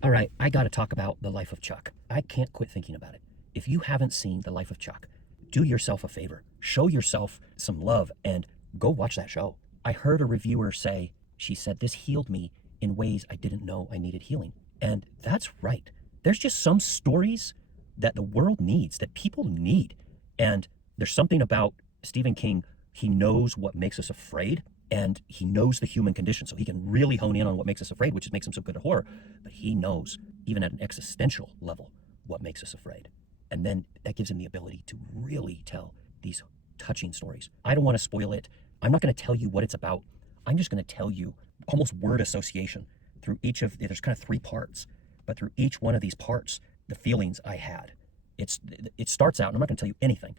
All right, I got to talk about The Life of Chuck. I can't quit thinking about it. If you haven't seen The Life of Chuck, do yourself a favor. Show yourself some love and go watch that show. I heard a reviewer say, she said, this healed me in ways I didn't know I needed healing. And that's right. There's just some stories that the world needs, that people need. And there's something about Stephen King. He knows what makes us afraid, and he knows the human condition, so he can really hone in on what makes us afraid, which makes him so good at horror. But he knows, even at an existential level, what makes us afraid. And then that gives him the ability to really tell these touching stories. I don't want to spoil it. I'm not going to tell you what it's about. I'm just going to tell you almost word association through each of, there's kind of three parts, but through each one of these parts, the feelings I had. It starts out, and I'm not going to tell you anything,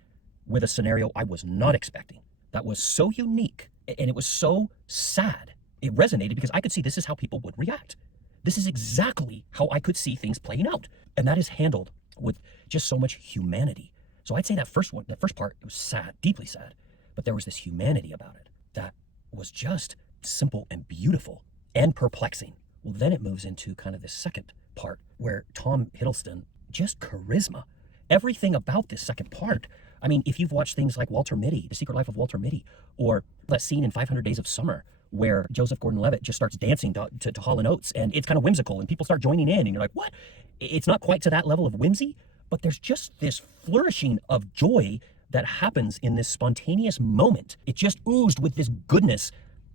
with a scenario I was not expecting. That was so unique, and it was so sad. It resonated because I could see this is how people would react. This is exactly how I could see things playing out. And that is handled with just so much humanity. So I'd say that first part, it was sad, deeply sad, but there was this humanity about it that was just simple and beautiful and perplexing. Well, then it moves into kind of the second part where Tom Hiddleston, just charisma. Everything about this second part. I mean, if you've watched things like Walter Mitty, The Secret Life of Walter Mitty, or that scene in 500 Days of Summer where Joseph Gordon-Levitt just starts dancing to Hall & Oates, and it's kind of whimsical, and people start joining in, and you're like, what? It's not quite to that level of whimsy, but there's just this flourishing of joy that happens in this spontaneous moment. It just oozed with this goodness,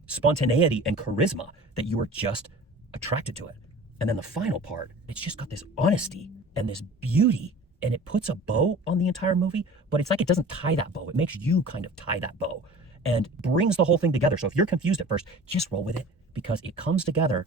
spontaneity, and charisma that you were just attracted to it. And then the final part, it's just got this honesty and this beauty, and it puts a bow on the entire movie, but it's like it doesn't tie that bow. It makes you kind of tie that bow and brings the whole thing together. So if you're confused at first, just roll with it, because it comes together,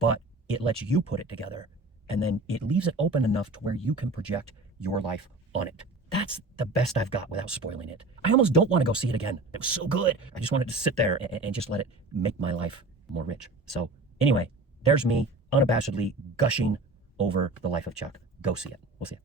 but it lets you put it together. And then it leaves it open enough to where you can project your life on it. That's the best I've got without spoiling it. I almost don't want to go see it again. It was so good. I just wanted to sit there and just let it make my life more rich. So anyway, there's me unabashedly gushing over The Life of Chuck. Go see it. We'll see it.